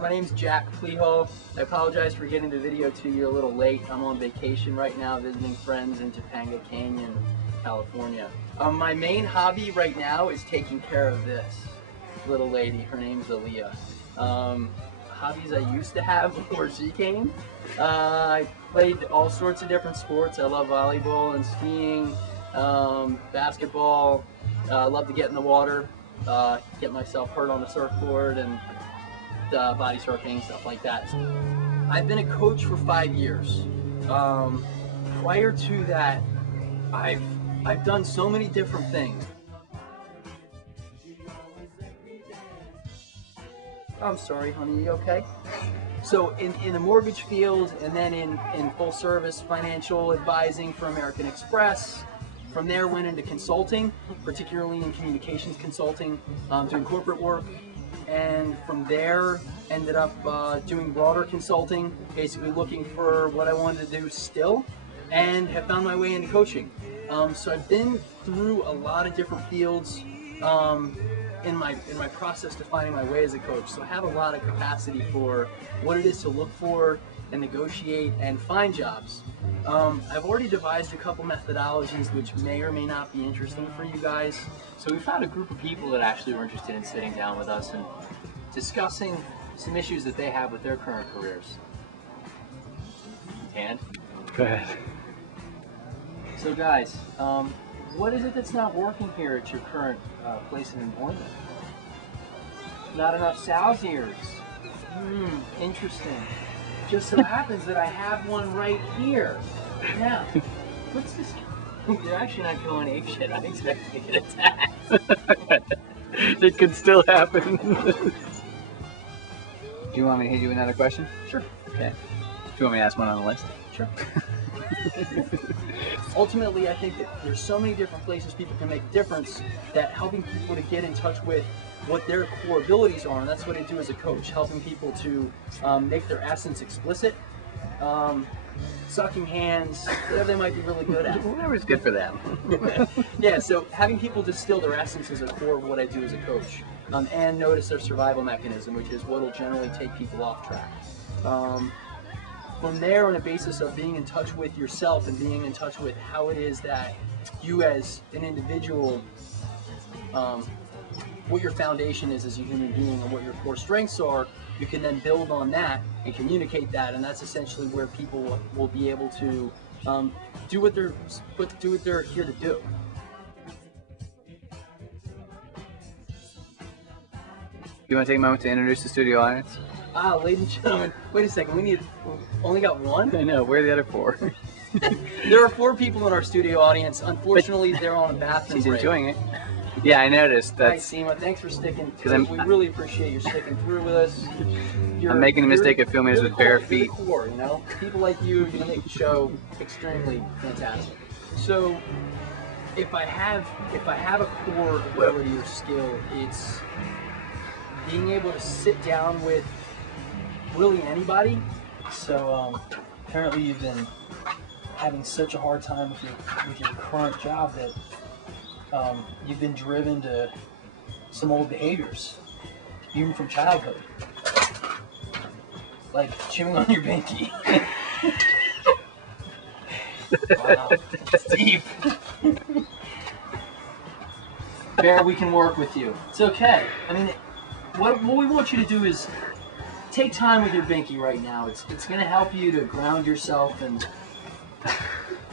My name's Jack Pleho. I apologize for getting the video to you a little late. I'm on vacation right now visiting friends in Topanga Canyon, California. My main hobby right now is taking care of this little lady. Her name's Aaliyah. Hobbies I used to have before she came. I played all sorts of different sports. I love volleyball and skiing, basketball. I love to get in the water, get myself hurt on the surfboard, and body surfing, stuff like that. I've been a coach for 5 years. Prior to that, I've done so many different things. I'm sorry, honey, you okay? So in the mortgage field, and then in full service financial advising for American Express. From there went into consulting, particularly in communications consulting, doing corporate work. And from there ended up doing broader consulting, basically looking for what I wanted to do still, and have found my way into coaching. So I've been through a lot of different fields in my process to finding my way as a coach. So I have a lot of capacity for what it is to look for and negotiate and find jobs. I've already devised a couple methodologies which may or may not be interesting for you guys. So we found a group of people that actually were interested in sitting down with us and discussing some issues that they have with their current careers. And? Go ahead. So guys, what is it that's not working here at your current place of employment? Not enough sow's ears. Interesting. Just so happens that I have one right here. Now, what's this? You're actually not going apeshit. I expect to get attacked. It could still happen. Do you want me to hit you with another question? Sure. Okay. Do you want me to ask one on the list? Sure. Ultimately, I think that there's so many different places people can make a difference that helping people to get in touch with what their core abilities are, and that's what I do as a coach, helping people to make their essence explicit, sucking hands, whatever they might be really good at. Whatever's good for them. Yeah, so having people distill their essence is a core of what I do as a coach, and notice their survival mechanism, which is what will generally take people off track. From there, on a basis of being in touch with yourself and being in touch with how it is that you as an individual, what your foundation is as a human being and what your core strengths are, you can then build on that and communicate that, and that's essentially where people will be able to do what they're here to do. You want to take a moment to introduce the studio audience? Ladies and gentlemen, wait a second, we only got one? I know, where are the other four? There are 4 people in our studio audience. Unfortunately, they're on a bathroom She's break. enjoying it. Yeah, I noticed. Hi, That's. Seema. Thanks for sticking through. We really appreciate you sticking through with us. I'm making the mistake of filming this with bare feet. You're the core, you know? People like you make the show extremely fantastic. So, if I have a core ability or skill, it's being able to sit down with really anybody. So apparently you've been having such a hard time with your current job that you've been driven to some old behaviors, even from childhood, like chewing on your binky. Wow, it's deep. Bear, we can work with you. It's okay. I mean, what we want you to do is take time with your binky right now. It's going to help you to ground yourself and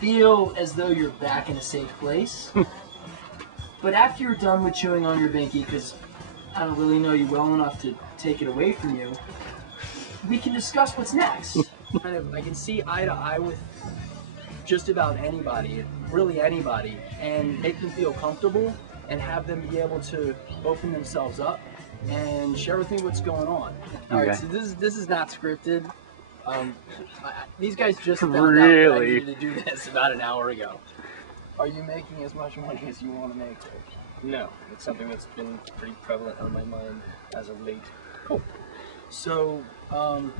feel as though you're back in a safe place. But after you're done with chewing on your binky, because I don't really know you well enough to take it away from you, we can discuss what's next. I can see eye to eye with just about anybody, really anybody, and make them feel comfortable and have them be able to open themselves up and share with me what's going on. All right, so this is not scripted. These guys just found out that I needed to do this about an hour ago. Are you making as much money as you want to make? No, it's something that's been pretty prevalent on my mind as of late. Cool. So, you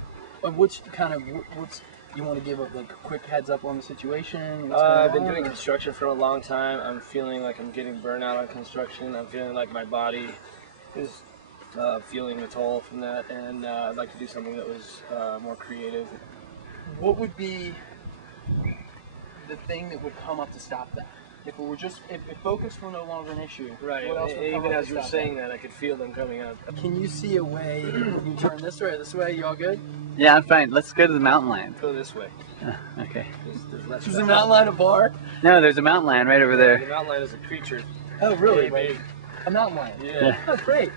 want to give like a quick heads up on the situation? I've been doing construction for a long time. I'm feeling like I'm getting burnout on construction. I'm feeling like my body is feeling the toll from that, and I'd like to do something that was more creative. What would be the thing that would come up to stop that? If it were just, if focus were no longer an issue, Right. what else would come Even up as to you were stop saying that, I could feel them coming up. Can you see a way? Can you turn this way or this way? You all good? Yeah, I'm fine. Let's go to the mountain lion. Go this way. Okay. There's less Is the traffic. mountain lion a bar? No, there's a mountain lion right over The there. mountain lion is a creature. Oh, really? Big. A mountain lion. Yeah. Oh, great.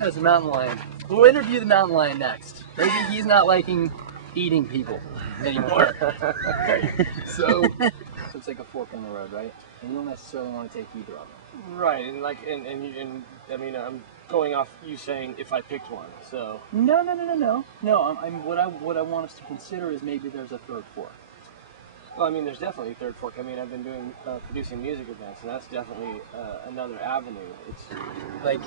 That's a mountain lion. We'll interview the mountain lion next. Maybe he's not liking eating people anymore. So it's like a fork in the road, right? And you don't necessarily want to take either of them. Right, and like, and I mean, I'm going off you saying if I picked one. So No. I'm what I want us to consider is maybe there's a third fork. well, I mean, there's definitely a third fork. I mean, I've been doing producing music events, and that's definitely another avenue. It's Like,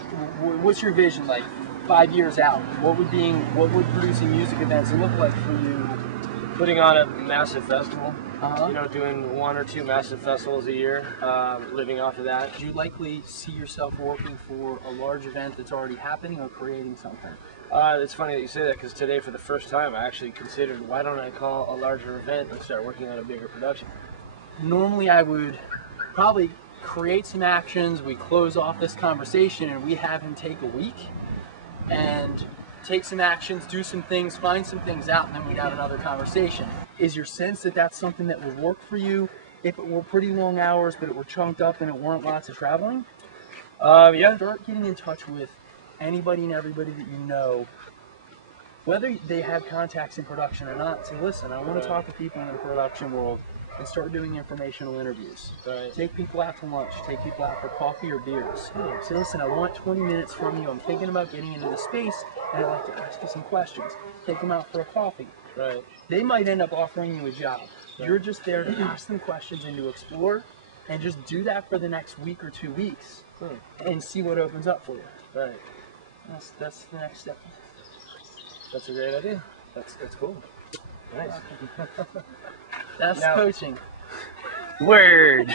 what's your vision? Like 5 years out, what would producing music events look like for you? putting on a massive festival. Uh-huh. You know, doing 1 or 2 massive festivals a year, living off of that. Do you likely see yourself working for a large event that's already happening or creating something? It's funny that you say that because today, for the first time, I actually considered why don't I call a larger event and start working on a bigger production. Normally I would probably create some actions, we close off this conversation and we have him take a week and take some actions, do some things, find some things out, and then we'd have another conversation. Is your sense that that's something that would work for you if it were pretty long hours but it were chunked up and it weren't lots of traveling? Yeah. Start getting in touch with anybody and everybody that you know, whether they have contacts in production or not. Say, listen, I want to talk to people in the production world, and start doing informational interviews. Right. Take people out to lunch, take people out for coffee or beers. Say, listen, I want 20 minutes from you. I'm thinking about getting into the space, and I'd like to ask you some questions. Take them out for a coffee. Right. They might end up offering you a job. You're just there to ask them questions and to explore, and just do that for the next week or 2 weeks, and see what opens up for you. Right. That's the next step. That's a great idea. That's cool. Nice. That's Now- coaching. Word.